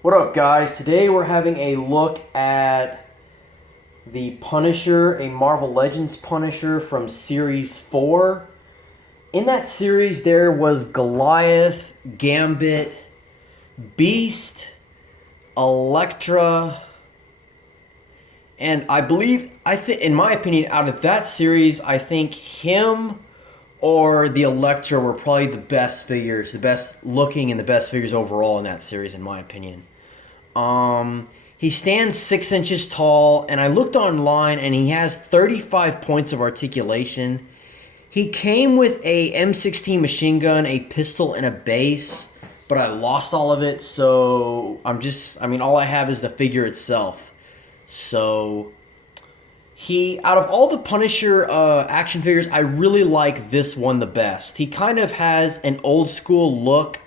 What up, guys? Today we're having a look at the Punisher, a Marvel Legends Punisher from Series 4. In that series, there was Goliath, Gambit, Beast, Elektra, and in my opinion, out of that series, I think him or the Elektra were probably the best figures, the best looking and the best figures overall in that series, in my opinion. He stands 6 inches tall, and I looked online, and he has 35 points of articulation. He came with a M16 machine gun, a pistol, and a base, but I lost all of it, so all I have is the figure itself. So, out of all the Punisher action figures, I really like this one the best. He kind of has an old school look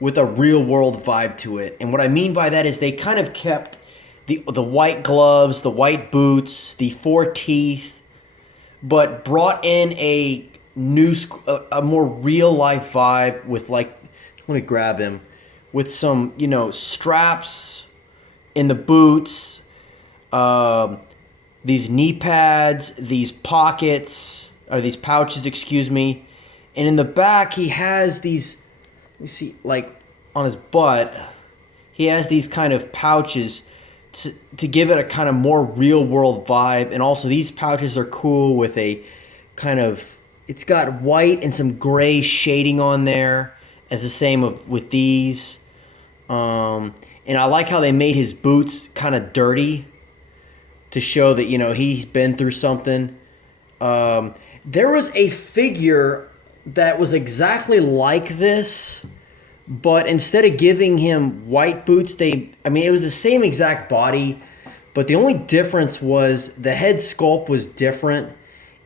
with a real world vibe to it. And what I mean by that is they kind of kept the white gloves, the white boots, the four teeth, but brought in a more real life vibe with, like, let me grab him, with some, straps in the boots, these knee pads, these pockets, or these pouches, excuse me. And in the back, he has these, let me see, like on his butt, he has these kind of pouches to give it a kind of more real world vibe. And also, these pouches are cool with a kind of, it's got white and some gray shading on there, as the same with these. And I like how they made his boots kind of dirty to show that, he's been through something. There was a figure that was exactly like this, but instead of giving him white boots, it was the same exact body, but the only difference was the head sculpt was different.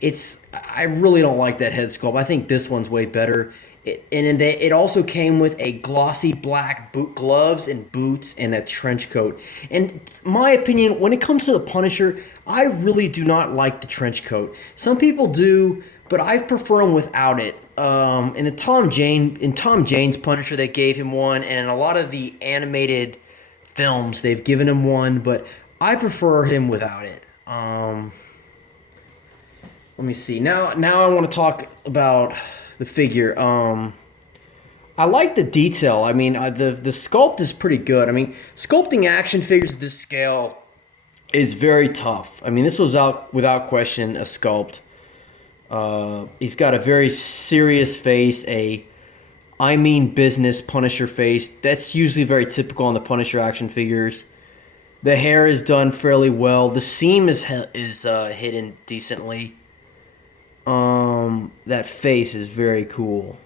I really don't like that head sculpt. I think this one's way better. It also came with a glossy black boot gloves and boots and a trench coat. And my opinion, when it comes to the Punisher, I really do not like the trench coat. Some people do, but I prefer him without it. In Tom Jane's Punisher, they gave him one, and in a lot of the animated films, they've given him one, but I prefer him without it. Let me see. Now I want to talk about the figure. I like the detail. The sculpt is pretty good. Sculpting action figures at this scale is very tough. This was out without question a sculpt. He's got a very serious face, I mean business Punisher face. That's usually very typical on the Punisher action figures. The hair is done fairly well. The seam is hidden decently. That face is very cool.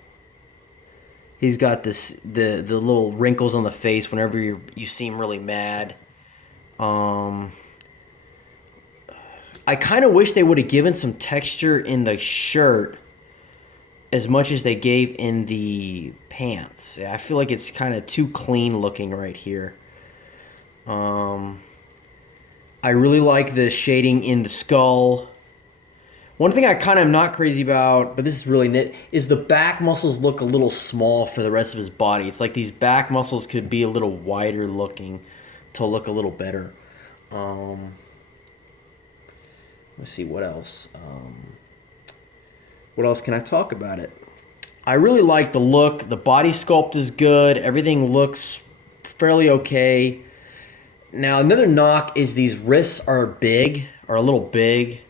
He's got the little wrinkles on the face whenever you seem really mad. I kind of wish they would have given some texture in the shirt as much as they gave in the pants. I feel like it's kind of too clean looking right here. I really like the shading in the skull. One thing I kind of am not crazy about, but this is really neat, is the back muscles look a little small for the rest of his body. It's like these back muscles could be a little wider looking to look a little better. Let's see, what else? What else can I talk about it? I really like the look. The body sculpt is good. Everything looks fairly okay. Now, another knock is these wrists are a little big.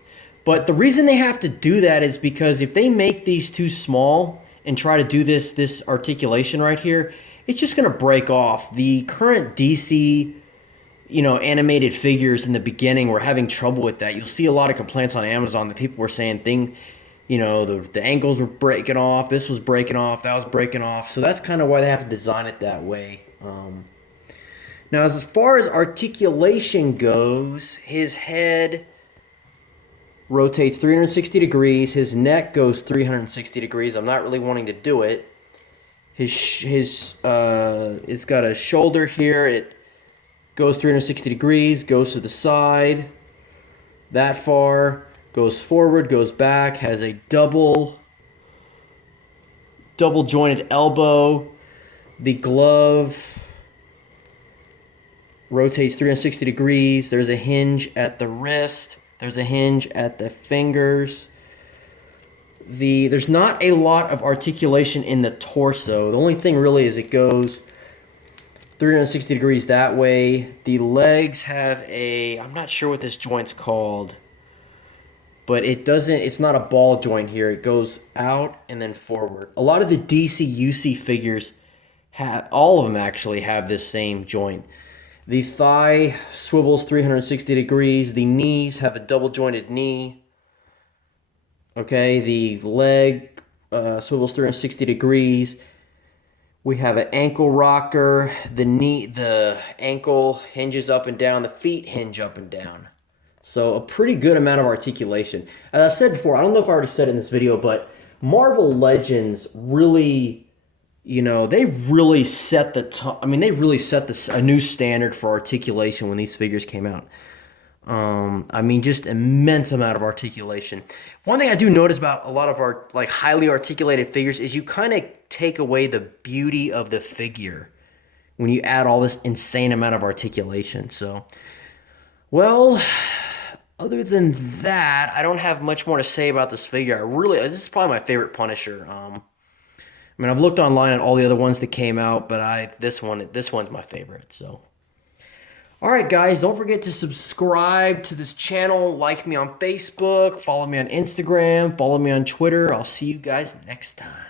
But the reason they have to do that is because if they make these too small and try to do this articulation right here, it's just going to break off. The current DC, animated figures in the beginning were having trouble with that. You'll see a lot of complaints on Amazon that people were saying the ankles were breaking off, this was breaking off, that was breaking off. So that's kind of why they have to design it that way. Now, as far as articulation goes, his head rotates 360 degrees. His neck goes 360 degrees. I'm not really wanting to do it. It's got a shoulder here. It goes 360 degrees, goes to the side, that far, goes forward, goes back, has a double jointed elbow. The glove rotates 360 degrees. There's a hinge at the wrist. There's a hinge at the fingers. There's not a lot of articulation in the torso. The only thing really is it goes 360 degrees that way. The legs have I'm not sure what this joint's called, but it's not a ball joint here. It goes out and then forward. A lot of the DC-UC figures all of them actually have this same joint. The thigh swivels 360 degrees. The knees have a double jointed knee. Okay, the leg swivels 360 degrees. We have an ankle rocker. The ankle hinges up and down. The feet hinge up and down. So a pretty good amount of articulation. As I said before, I don't know if I already said it in this video, but Marvel Legends really, they really set they really set a new standard for articulation when these figures came out. Just immense amount of articulation. One thing I do notice about a lot of our highly articulated figures is you kind of take away the beauty of the figure when you add all this insane amount of articulation. So, well, other than that, I don't have much more to say about this figure. This is probably my favorite Punisher. I've looked online at all the other ones that came out, but this one's my favorite. So, all right, guys, don't forget to subscribe to this channel, like me on Facebook, follow me on Instagram, follow me on Twitter. I'll see you guys next time.